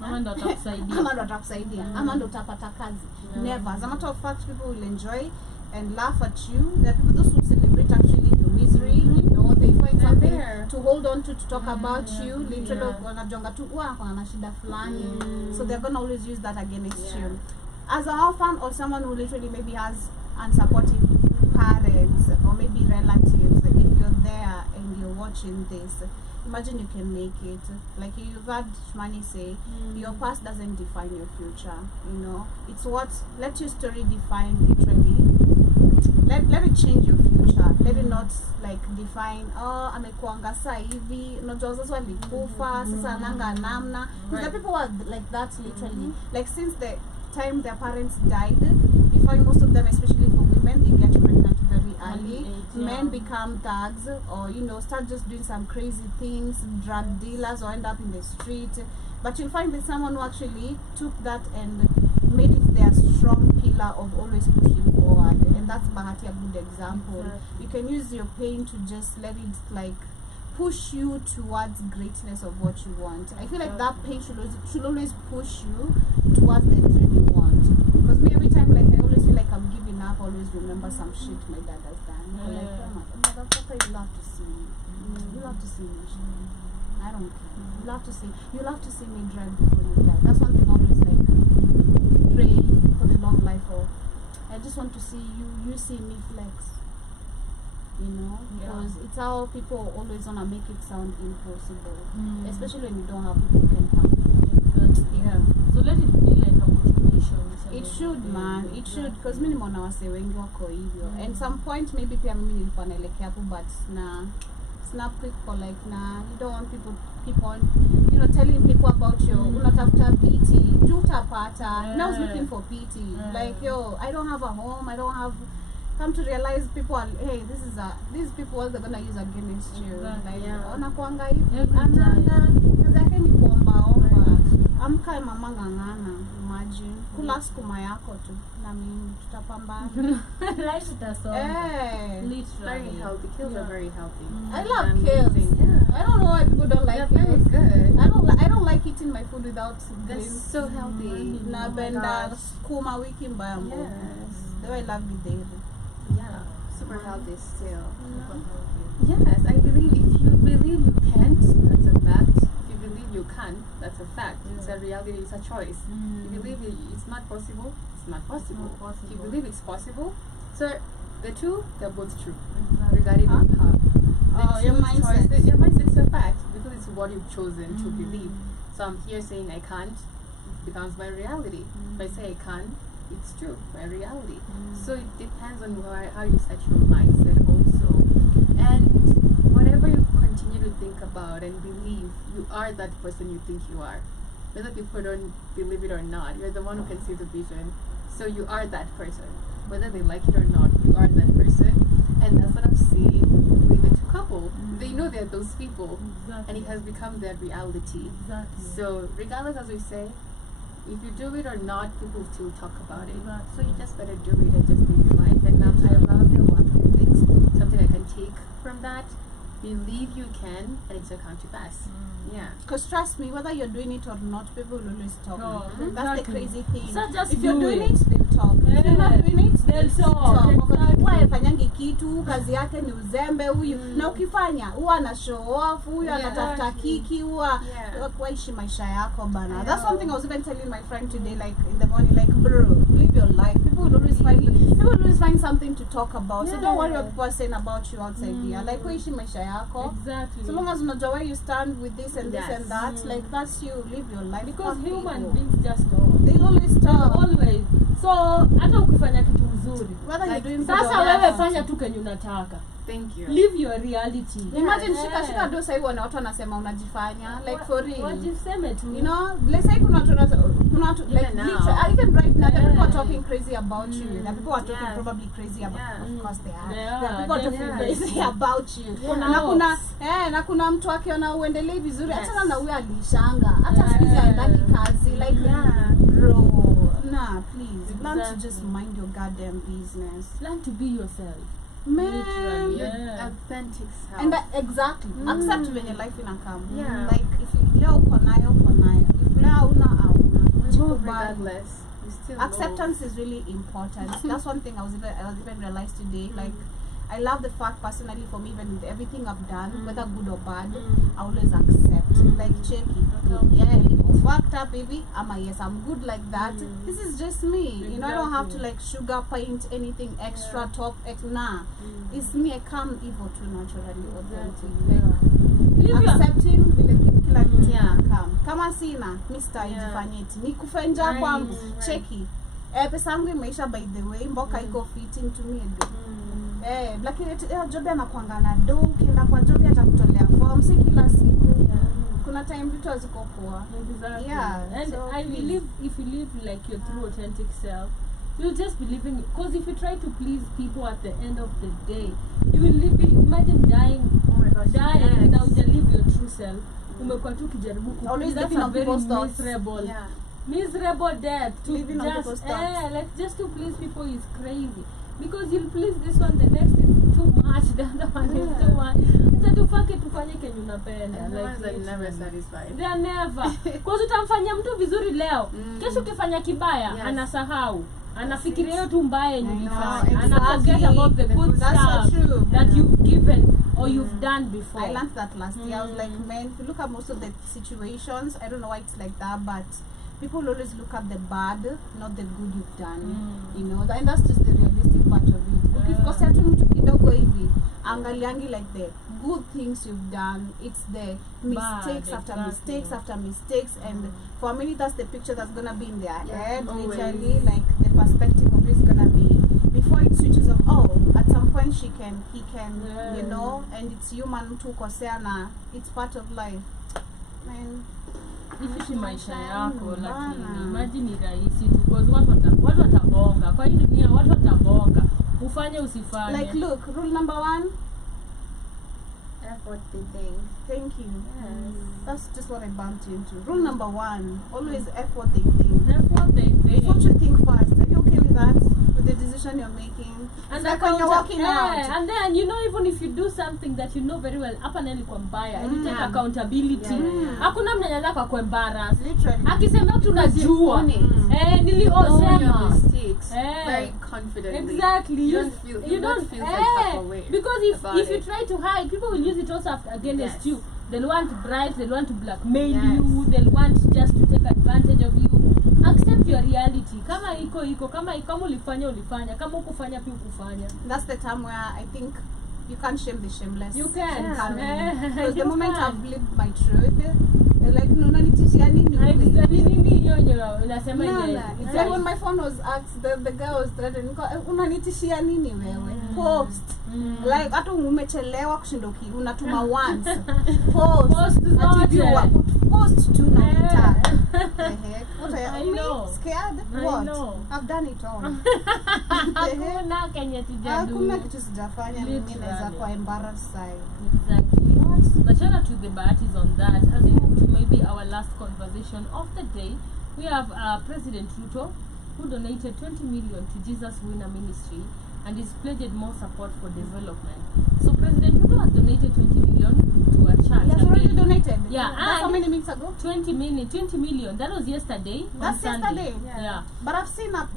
Ama ndo atakusaidia. Ama ndo atakusaidia. Ama ndo utapata kazi. Never. As a matter of fact, people will enjoy and laugh at you. There are people those who celebrate actually your misery. You know, they find something to hold on to talk about you. Literally, wanajonga tu kuna shida fulani. So they're gonna always use that against you. As an orphan or someone who literally maybe has unsupportive parents or maybe relatives, if you're there and you're watching this, imagine you can make it. Like you've heard Shmani say, your past doesn't define your future. You know, it's what, let your story define literally. Let it change your future. Let it not like define, amekuanga saa hivi, unajua sasa alikufa, sasa nanga namna. Because the people are like that literally. Like since the time their parents died, you find most of them, especially for women, they get pregnant very early. Men become thugs, or you know, start just doing some crazy things, drug dealers, or end up in the street. But you'll find that someone who actually took that and made it their strong pillar of always pushing forward, and that's Bahati, a good example. You can use your pain to just let it like push you towards greatness of what you want. I feel like that pain should always push you towards the dream you want. Because me, every time like I always feel like I'm giving up, I always remember some shit my dad has done. Like, oh my motherfucker, you love to see me. You love to see me. I don't care. You love to see me drive before you die. That's one thing I always like pray for the long life of. I just want to see you see me flex. You know, because it's how people always wanna make it sound impossible, especially when you don't have people who can help. So let it be like a motivation. It should, man. It should, because mimi nimeona wase wengi wako hivyo. And some point maybe pia mimi nilikuwa naelekea hapo, but snap people like you don't want people keep on, you know, telling people about your unatafuta pity, jutapata. Now I was looking for pity. Like, yo, I don't have a home, I don't have. Come to realize people are, hey, these people are gonna use against you. Like, wanakuanga hivi, ananga, kazi yake ni kuomba. Amka mama ngangana, imagine. Kula sukuma yako tu, na mimi tutapambana. Life itasonga. Very healthy. Kills are very healthy. I love kills. I don't know why people don't like very kills. Good. I don't like eating my food without That's so healthy. Napenda sukuma wiki mbaya mbovu. Yes. The way I love the day. Yeah, super healthy still. Yes, I believe if you believe you can't, that's a fact. If you believe you can, that's a fact. It's a reality, it's a choice. If you believe it's not possible, it's not possible. If you believe it's possible, so the two, they're both true. Regarding your mindset. Your mindset's a fact because it's what you've chosen to believe. So I'm here saying I can't, it becomes my reality. If I say I can, it's true, my reality. So it depends on how you set your mindset also. And whatever you continue to think about and believe, you are that person you think you are. Whether people don't believe it or not, you're the one who can see the vision. So you are that person. Whether they like it or not, you are that person. And that's what I'm seeing with the two couple. They know they're those people. And it has become their reality. So regardless, as we say, if you do it or not, people will still talk about it. So you just better do it and just live your life. And I love your walking things. Something I can take from that. Believe you can, and it's going to come to pass. Yeah. Because trust me, whether you're doing it or not, people will always talk. That's the crazy thing. So just if you're doing it, they'll talk. If you're not doing it, they'll talk. Why fanyangi kitu, kazi yake ni uzembe huyu. Na ukifanya huwa ana show off, huyu anatafuta kiki, huwa kuishi maisha yako bana. That's something I was even telling my friend today, like in the morning, like bro, live your life. People will always find something to talk about. So don't worry what people are saying about you outside here. Like kuishi maisha yako. Exactly. So long as you know where you stand with this and this and that, like that's you. Live your life. Because human beings just talk. They always talk. Always. So hata ukifanya kitu mzuri, whether you're doing sasa wewe fanya tu kenye unataka. Thank you. Live your reality. Imagine shika do sasa wana watu wanasema unajifanya like for real. Wajiseme tu. You know, let's say kuna watu like even right now people are talking crazy about you. The people are talking probably crazy about of course they are. The people are talking crazy about you. Na kuna mtu akiona uendelee vizuri hata na huyo alishanga. Hata sikizi aendani kazi like bro. Nah, please. Learn to just mind your goddamn business. Learn to be yourself. Man, authentic self. And exactly. Accept when your life in a come. Yeah. Like if you leo konayo. If leo una. Regardless. Acceptance is really important. That's one thing I was even realized today. Like I love the fact personally for me, even with everything I've done, whether good or bad, I always accept. Like check it. Yeah, you fucked up, baby. Yes, I'm good like that. This is just me. You know, I don't have to like sugar paint anything extra top. Nah, it's me. I come evil too naturally, authentic. Like accepting kila kitu come. Kama sina, Mr. Infinite. Nikufenja kwangu. Cheki. Pesa yangu imeisha by the way. Mboka iko fitting to me. Lakini job anakuanga na do, ukienda kwa job atakutolea form si kila siku. Kuna time vitu haziko poa. Exactly. Yeah. And so I believe if you live like your true authentic self, you'll just be living, because if you try to please people at the end of the day, you will live, imagine dying, and now you live your true self. Umekuwa tu kijaribu always that's a very miserable. Miserable death to living just like just to please people is crazy. Because you'll please this one, the next is too much, the other one is too much. So to fuck it, tufanye kenye unapenda. Like they're never satisfied. They're never. Because utamfanya mtu vizuri leo, kesho ukifanya kibaya, anasahau. Anafikiria hiyo tu mbaya yenye ulifanya. Ana forget about the good stuff that you've given or you've done before. I learned that last year. I was like, man, if you look at most of the situations, I don't know why it's like that, but people always look at the bad, not the good you've done. You know, and that's just the realistic part of it. Ukikosea tu mtu kidogo hivi, angaliangi like the good things you've done. It's the mistakes after mistakes after mistakes, and for many that's the picture that's gonna be in their head. Literally, like the perspective of it's gonna be before it switches off. Oh, at some point he can, you know, and it's human to kosea na it's part of life. Man. Ifishi maisha yako, lakini imagine ni rahisi tu, because watu watabonga. Kwa hii dunia watu watabonga. Ufanye usifanye. Like look, rule number 1, F what they think. Thank you. Yes. That's just what I bumped into. Rule number 1, always F what they think. F what they think. What you think first. Are you okay with that? With the decision you're making? And like when you're walking out. And then, you know, even if you do something that you know very well, hapa neli kwa mbaya, and you take accountability. Hakuna mnyanyaza kwa kuembarrass. Literally. Akisema tunajua. Niliosema. Mistakes. Very confidently. Exactly. You don't feel type of way. Because if you try to hide, people will use it also against you. They'll want to bribe, they'll want to blackmail you, they'll want just to take advantage of you. Accept your reality. Kama iko, kama ulifanya, kama ukufanya pia ukufanya. That's the time where I think you can't shame the shameless. You can. Because the moment I've lived my truth, like unanitishia nini? It's like when my phone was asked, the girl was threatening, unanitishia nini wewe? Post. Like hata umechelewa kushinda unatuma once. Post tu na tag. The heck? What are you scared? What? I've done it all. Hakuna kitu sijafanya mimi naweza kwa embarrassed side. Exactly. But shout out to the Bahatis on that. As we move to maybe our last conversation of the day, we have President Ruto who donated 20 million to Jesus Winner Ministry and is pledged more support for development. So President Ruto has donated 20 million to a church. He has already donated? Yeah. That's how many minutes ago? 20 million. That was yesterday. That's yesterday? Yeah. But I've seen a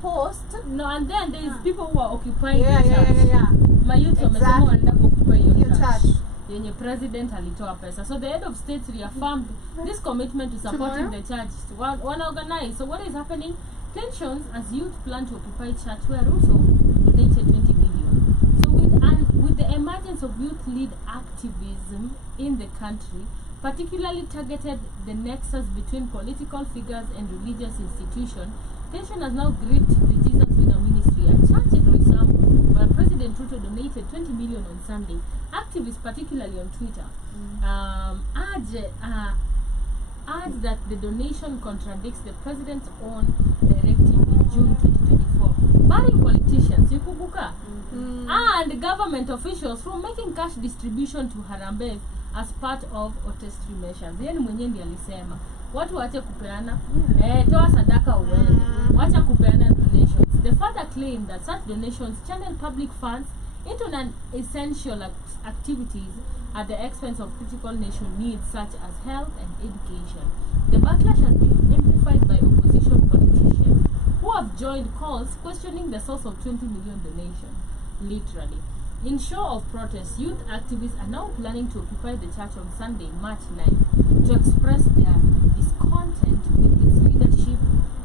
post. No, and then there is people who are occupying the church. Yeah. My youth wamesema wanaenda kuoccupy your church. Yenye president alitoa pesa. So the head of state reaffirmed this commitment to supporting the church. One organized. So what is happening? Tensions as youth plan to occupy church where Ruto donated 20 million. So with the emergence of youth-led activism in the country, particularly targeted the nexus between political figures and religious institutions, tension has now gripped the Jesus Winner Ministry, a church in Roysambu, where President Ruto donated 20 million on Sunday. Activists, particularly on Twitter, urged that the donation contradicts the president's own directive in June 2024, barring politicians, and government officials from making cash distribution to Harambee as part of orchestry measures. Yeye mwenyewe ndiye alisema watu waache kupeana toa sadaka uende, waache kupeana donations. The father claimed that such donations channel public funds into non-essential activities at the expense of critical nation needs such as health and education. The backlash has been amplified by opposition politicians who have joined calls questioning the source of 20 million donation. Literally. In show of protest, youth activists are now planning to occupy the church on Sunday, March 9, to express their discontent with its leadership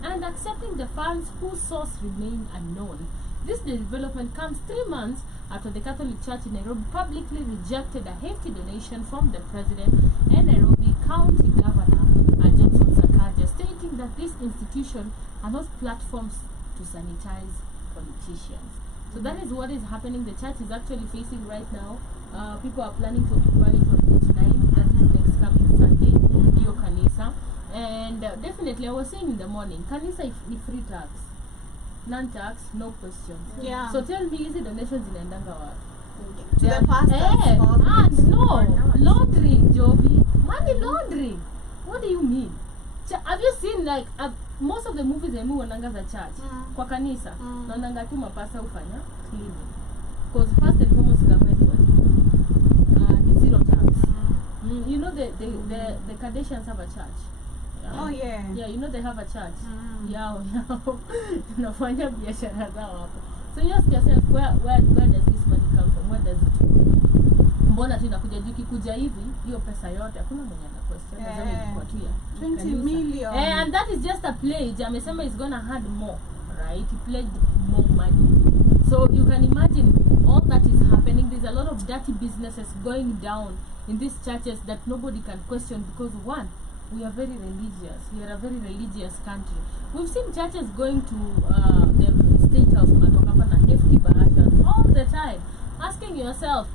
and accepting the funds whose source remain unknown. This development comes 3 months after the Catholic Church in Nairobi publicly rejected a hefty donation from the president and Nairobi County Governor Johnson Sakaja, stating that these institutions are not platforms to sanitize politicians. So that is what is happening. The church is actually facing right now. People are planning to occupy it on page 9, that is next coming Sunday, Dio Kanisa. And definitely, I was saying in the morning, Kanisa is free tax. Non-tax, no questions. Yeah. So tell me, is it donations in Endanga? To the pastors? And no, laundering, Joby. Money laundering. What do you mean? Have you seen like most of the movies they move wananga za church kwa kanisa wananga tu mapasa ufanya cleaning because first and foremost government was zero tax. You know the Kardashians have a church. Oh yeah. Yeah, you know they have a church. Yao unafanya biashara zao hapo. So you ask yourself where does this money come from? Where does it go? Mbona tu inakuja juu kikuja hivi hiyo pesa yote hakuna mwenye ana question. Lazima ikuatia 20 million. And that is just a pledge. Amesema is going to add more, right? He pledged more money. So you can imagine all that is happening. There's a lot of dirty businesses going down in these churches that nobody can question because one, we are very religious. We are a very religious country. We've seen churches going to the state house na hefty bahashas all the time, asking yourself,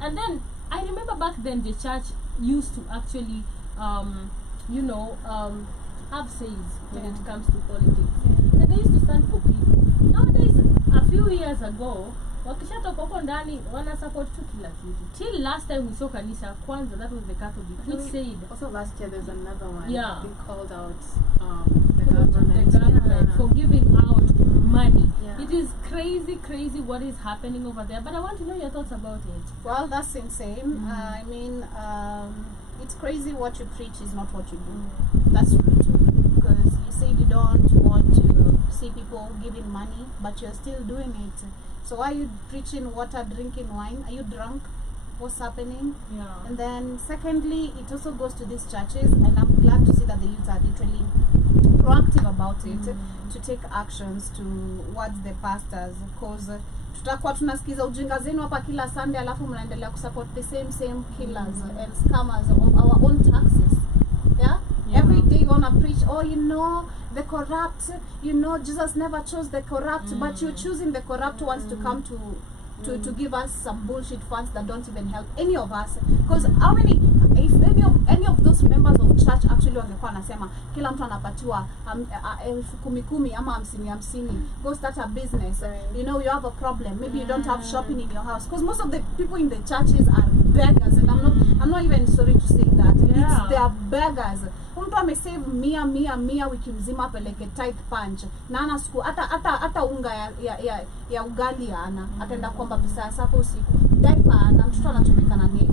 and then I remember back then the church used to actually have says when it comes to politics. And they used to stand for people. Nowadays, a few years ago, wakishatoka huko ndani wana support tu kila kitu. Till last time we saw kanisa kwanza, that was the Catholic, which said also last year there's another one. Yeah. They called out the government for giving out money. Yeah. It is crazy what is happening over there. But I want to know your thoughts about it. Well, that's insane. I mean, it's crazy what you preach is not what you do. That's true too. Because you say you don't want to see people giving money, but you're still doing it. So why are you preaching water, drinking wine? Are you drunk? What's happening? Yeah. And then secondly, it also goes to these churches, and I'm glad to see that the youth are literally proactive about it to take actions towards the pastors, because tutakuwa tunasikiza ujinga zenu hapa kila Sunday alafu mnaendelea kusupport the same killers and scammers of our own taxes. Yeah? Every day you wanna preach, the corrupt, Jesus never chose the corrupt, but you're choosing the corrupt ones to come to give us some bullshit funds that don't even help any of us. Because if any of those members of church actually wangekuwa nasema kila mtu anapatiwa 10,000 ama 50,000, go start a business. You have a problem, maybe you don't have shopping in your house, because most of the people in the churches are beggars, and I'm not even sorry to say that. They are beggars. mtu amesave mia wiki mzima apeleke tithe punch na ana siku hata unga ya ugali ana ataenda kuomba pesa sapo usiku diaper na mtoto anatumika na nini.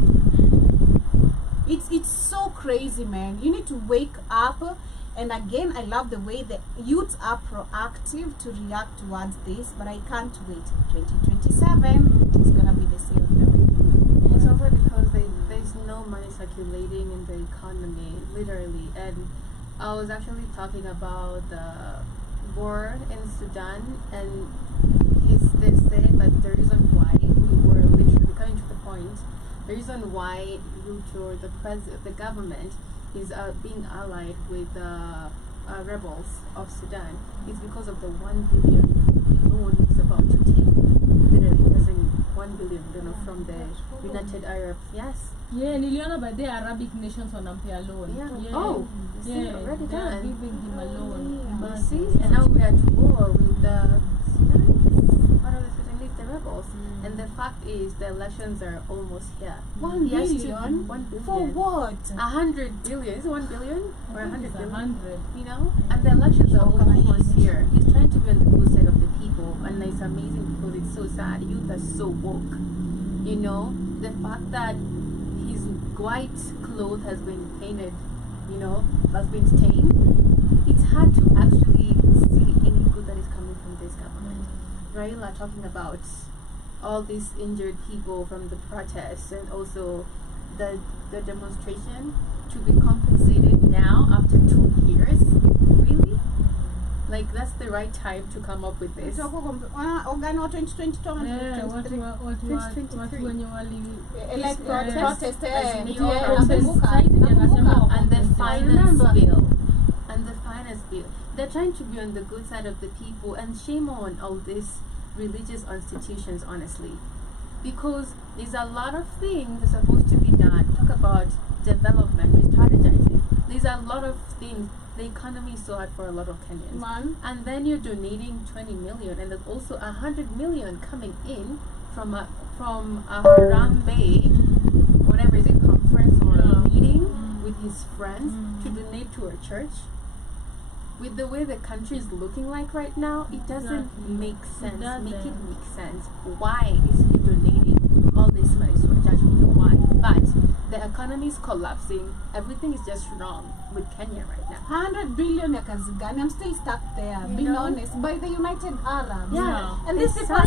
It's so crazy, man. You need to wake up. And again, I love the way the youths are proactive to react towards this, but I can't wait. 2027 is gonna be the same of everything. It's also because there's no money circulating in the economy, literally. And I was actually talking about the war in Sudan, and they said that the reason why we were literally coming to the point, the reason why Ruto, the government, is being allied with rebels of Sudan is because of the 1 billion loan he's about to take. Literally, as in 1 billion, from the United Arab. Yes. Yeah, niliona by the Arabic nations wanampea loan. Yeah. Oh, yeah, already they are done. giving him a loan. You see, and now we're at war with the part of the Sudanese, the rebels. And the fact is, the elections are almost here. 1 billion? 1 billion. For what? 100 billion. Is it 1 billion? Or 100 billion? 100. You know? And the elections are almost here. He's trying to be on the good side of the people. And it's amazing because it's so sad. Youth are so woke. You know? The fact that his white cloth has been painted, has been stained, it's hard to actually see any good that is coming from this government. Raila talking about all these injured people from the protests and also the demonstration to be compensated now after 2 years. Really? Like, that's the right time to come up with this. And the finance bill. They're trying to be on the good side of the people, and shame on all these religious institutions, honestly, because there's a lot of things that are supposed to be done. Talk about development, re-strategizing. There's a lot of things. The economy is so hard for a lot of Kenyans. And then you're donating 20 million, and there's also 100 million coming in from a Harambe, whatever is it, conference or meeting with his friends to donate to a church. With the way the country is looking like right now, it doesn't make sense. Make it make sense. Why is he donating all this money to a church? We know why. But the economy is collapsing. Everything is just wrong with Kenya right now. 100 billion ya kazi gani? I'm still stuck there. Being honest, by the United Arabs. Yeah. And these people are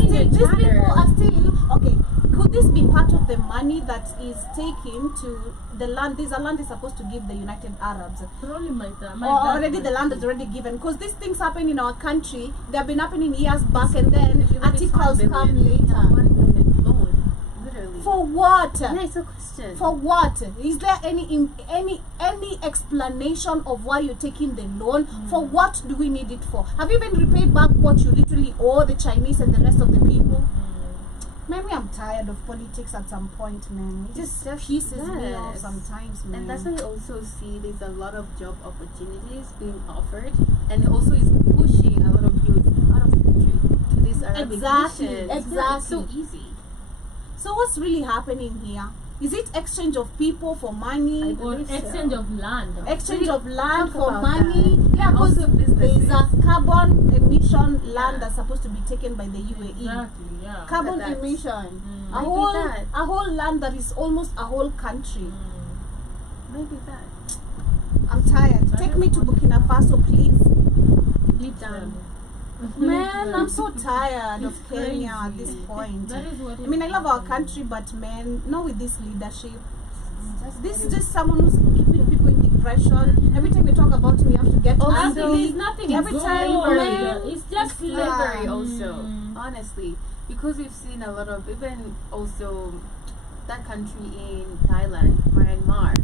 still okay. Could this be part of the money that is taken to the land? There's a land is supposed to give the United Arabs. Already the land is already given. Because these things happen in our country. They have been happening years back, and then articles come later. 1 billion loan, literally. For what? Yeah, it's a question. For what? Is there any explanation of why you're taking the loan? For what do we need it for? Have you even repaid back what you literally owe the Chinese and the rest of the people? Maybe I'm tired of politics at some point, man. It just pisses me off sometimes, man. And that's why I also see there's a lot of job opportunities being offered, and also is pushing a lot of youth out of the country to this Arabic nations. Exactly. Yeah, it's so easy. So what's really happening here? Is it exchange of people for money? Or exchange of land? Exchange of land for money? That. Yeah, because there is a carbon emission land that's supposed to be taken by the UAE. Exactly, yeah. Carbon emission. A Maybe whole land that is almost a whole country. Maybe that. I'm tired. Take me to Burkina Faso, please. Done. Man, I'm so tired of Kenya at this point. That is what I mean, I love our country, but man, not with this leadership. This is just someone who's keeping people in depression. Every time we talk about him, we have to get angry. There's nothing Every time, man, it's just slavery also, honestly, because we've seen a lot of, even also that country in Thailand, Myanmar,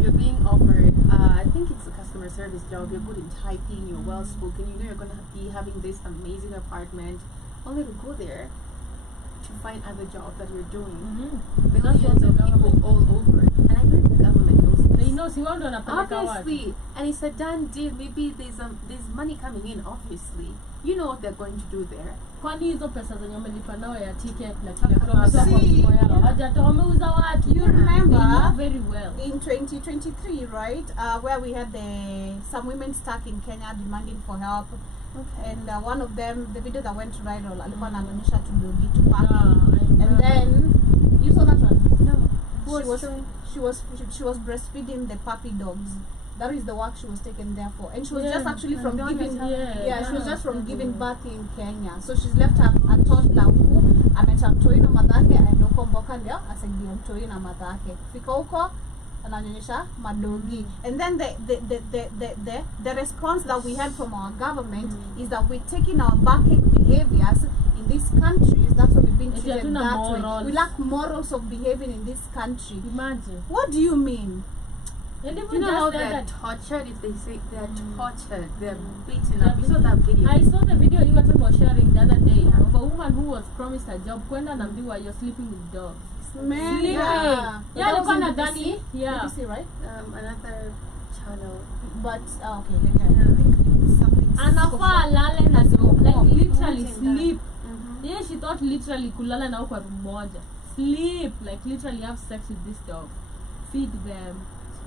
you're being offered, I think it's a customer service job, you're good in typing, you're well spoken, you're going to be having this amazing apartment, only to go there to find other jobs that you're doing. Millions of people all over, and I believe the government knows They know si wao ndo wanapeleka watu. Obviously, and it's a done deal. Maybe there's money coming in. Obviously, you know what they're going to do there. Kwani hizo pesa zenye wamelipa nao ya ticket na See, wameuza watu. You remember They know very well. in 2023, right? Where we had some women stuck in Kenya demanding for help. Okay. And one of them, the video that went viral, alikuwa anaonyesha tudogi to parking. And then you saw that one. No. She was breastfeeding the puppy dogs. That is the work she was taken there for, and she was Yeah, just actually from and giving. yeah, She was just from yeah. giving birth in Kenya. So she's left a toddler who ameta mtoi na madhake aenda huko Mboka ndio asaidia mtoi na madhake. Fika huko ananyonyesha madogi. And then the response that we had from our government is that we're taking our backward behaviors in these countries. That's what we've been treated that way. We lack morals of behaving in this country. Imagine. What do you mean? And You know how they're tortured? If they say they're tortured, they're beaten up. You saw that video? I saw the video you was sharing the other day of a woman who was promised a job. Kwenda na mbiwa, you're sleeping with dogs. Man, Sleeping. yeah. Yeah, That was alikuwa in nadhani. Yeah. BBC, right? Another channel. But okay, I think it's something. Anafaa alale na like literally Imagine sleep. Mm-hmm. Yeah, she thought literally kulala na kwa room moja. Sleep, like literally have sex with this dog. Feed them,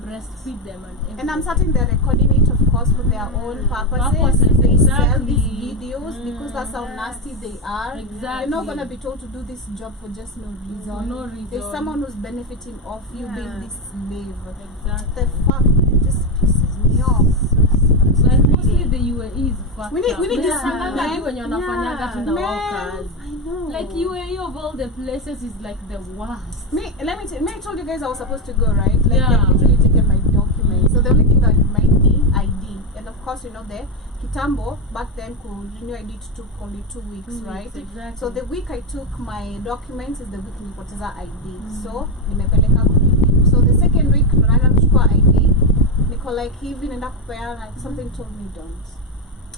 breastfeed them and everything. And I'm certain they're recording it, of course, for their own purposes. They sell these videos because that's how nasty they are. Exactly. You're not gonna be told to do this job for just no reason. For no reason. There's someone who's benefiting off you Yeah. being this slave. Exactly. The fuck, man, just pisses me off. Like mostly the UAE is fucked We need up. this Wanafanyanga man. tu wenye wanafanyanga tu na Man. workers. I know. Like UAE of all the places is like the worst. Me, I told you guys I was supposed to go, right? Like, Yeah. I've literally taken my documents. So the only thing that might be ID. And of course, you know, the Kitambo, back then, could renew ID took only 2 weeks, right? Exactly. So the week I took my documents is the week nilipoteza ID. So, nimepeleka kurudi. So the second week, naenda kuchukua ID. Niko like, hivi nenda kupeana, like, something told me don't.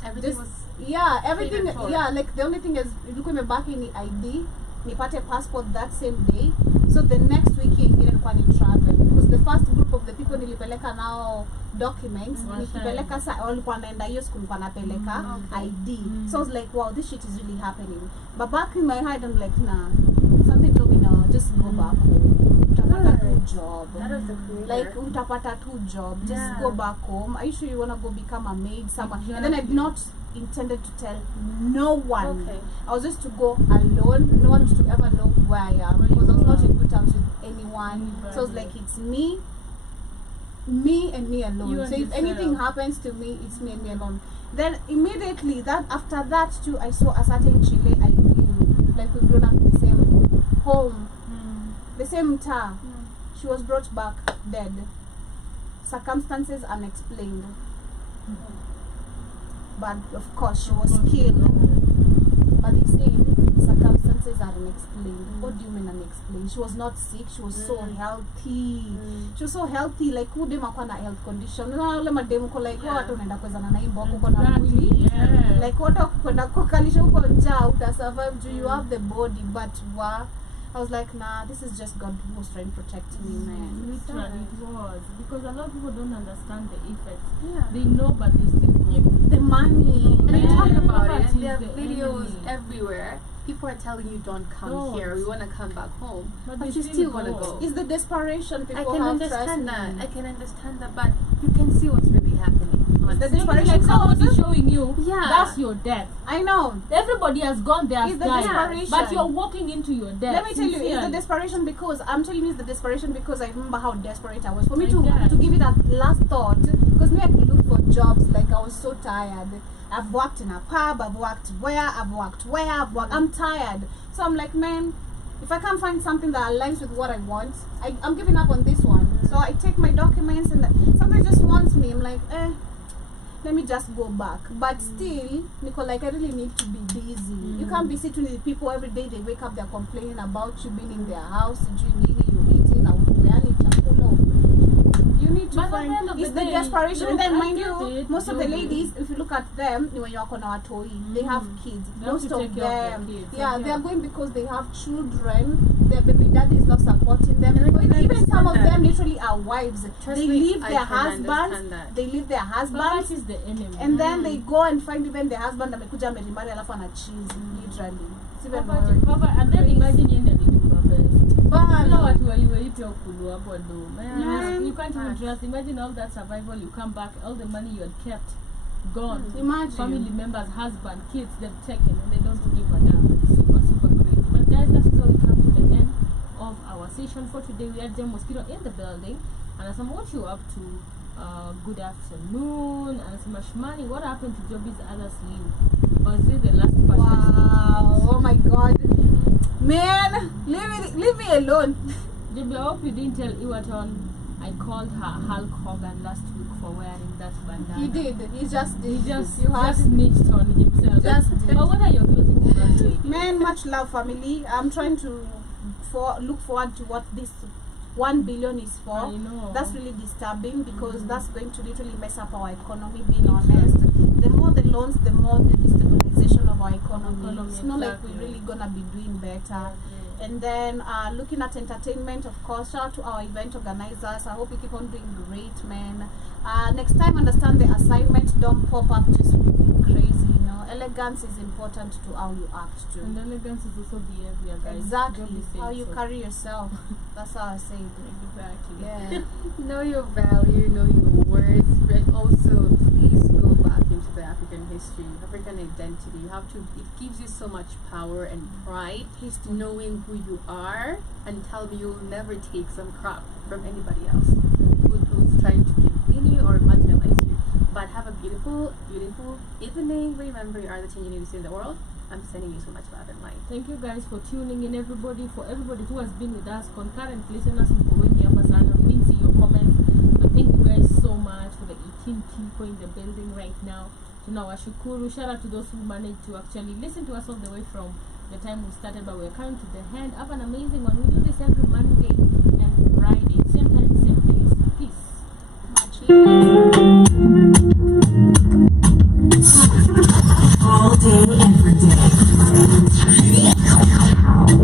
Everything Just, was yeah, everything, catered for. yeah, like the only thing is, ilikuwa imebaki ni ID, nipate passport that same day. So the next week ingine nilikuwa ni travel, because the first group of the people nilipeleka nao documents, nikipeleka walikuwa naenda hiyo siku nilikuwa napeleka ID. So I was like, wow, this shit is really happening. But back in my head, I'm like, nah, something told me, no, just go back home. Utapata tu job. That was the creator. Like, utapata tu job. Just Yeah. go back home. Are you sure you want to go become a maid somewhere? And then I Exactly. did not intended to tell no one. Okay. I was just to go alone. No one to ever know where I am, because I was not in good terms with anyone. So I was like, it's me and me alone. You So and if anything yourself. happens to me, it's me and me alone. Then immediately, after that too, I saw a certain Chile I knew, like we grown up in the same home, the same town. She was brought back dead. Circumstances unexplained. But of course, she was killed. But they said circumstances are unexplained. What do you mean unexplained? She was not sick. She was so healthy. She was so healthy. Like, who dem akwa na health condition? Na ule mademu ko like, watu wanaenda kwezana na imbo huko na mwili. Yeah. Like, watu kwenda kukalisha huko njaa uta survive. Do you have the body? But I was like, nah, this is just God who was trying to protect me, man. Literally, it was. Because a lot of people don't understand the effects. Yeah. They know, but they still go. The money. And they Yeah. talk about it, Poverty and there are is the videos enemy. everywhere. People are telling you, don't come Don't. here, we want to come back home. But But they you still still want to go. go. It's the desperation I people can have. understand trust that. me. I can understand that, but you can see what's really happening. It's the honestly. desperation. Like someone is showing you, Yeah. that's your death. I know. Everybody has gone there, has It's the died, desperation. but you're walking into your death. Let me tell you, it's the sincerely. desperation because I'm telling you, it's the desperation because I remember how desperate I was. For me I get. to give it a last thought, because me I looked for jobs, like I was so tired. I've worked in a pub, I've worked, I'm tired. So I'm like, man, if I can't find something that aligns with what I want, I'm giving up on this one. So I take my documents and somebody just wants me. I'm like, let me just go back. But still, Nicole, like I really need to be busy. You can't be sitting with people every day. They wake up, they're complaining about you being in their house, you eating, You need to But at the find. end of It's the the day, desperation. look, And then I mind get you, it, most of the Joby. ladies, if you look at them, when you're on our toy, they have kids. They have Most to of take care of their them, kids, yeah, okay. they are going because they have children. Their baby daddy is not supporting them. And I can Even some of understand them that. literally are wives. Trust They me, leave I their can husbands. understand that. They leave their Poverty husbands. is the enemy. And then they go and find even their husband amekuja amerimari alafu ana cheese literally. It's even Poverty, worse. and then imagine yende alikulwa best. Bana. Kila watu waliwaita ukulwa hapo do. Man, Man. you can't even trust. Imagine all that survival, you come back, all the money you had kept, gone. Imagine. Family members, husband, kids, they've taken and they don't give a damn. Super, super crazy. But guys, that's how we come to the end of our session for today. We had Jem Mosquito in the building. And as I'm what you up to, good afternoon. And some Shmani, what happened to Joby's other sleeve? Or is this the last fashion Wow. Oh my god. Man, leave me alone. Joby, I hope you didn't tell Iwaton I called her Hulk Hogan last week for wearing that bandana. He did. He just did. He just You had snitched on himself. Just did. But what are your closing remarks, lady? Man, much love, family. I'm trying to look forward to what this 1 billion is for. I know. That's really disturbing because that's going to literally mess up our economy, being honest. The more the loans, the more the destabilization of our economy. It's not like we're really gonna be doing better. And then looking at entertainment, of course, shout out to our event organizers. I hope you keep on doing great, man. Next time, understand the assignment. Don't pop up just looking crazy, you know. Elegance is important to how you act too. And elegance is also behavior, guys. Exactly. Don't be saying How you so. carry yourself. That's how I say it. Exactly. Yeah. Know your value, know your worth, and also please go back into the African history, African identity. You have to, it gives you so much power and pride knowing who you are, and tell me you'll never take some crap from anybody else who's trying to demean you or marginalize you. But have a beautiful, beautiful evening. Remember, you are the change you need to see in the world. I'm sending you so much love and light. Thank you guys for tuning in, everybody, for everybody who has been with us, concurrent listeners who wengi hapa sana. We didn't see your comments, but thank you guys so much for the 18 people in the building right now. Tunawashukuru. Shout out to those who managed to actually listen to us all the way from the time we started, but we're coming to the end. Have an amazing one. We do this every Monday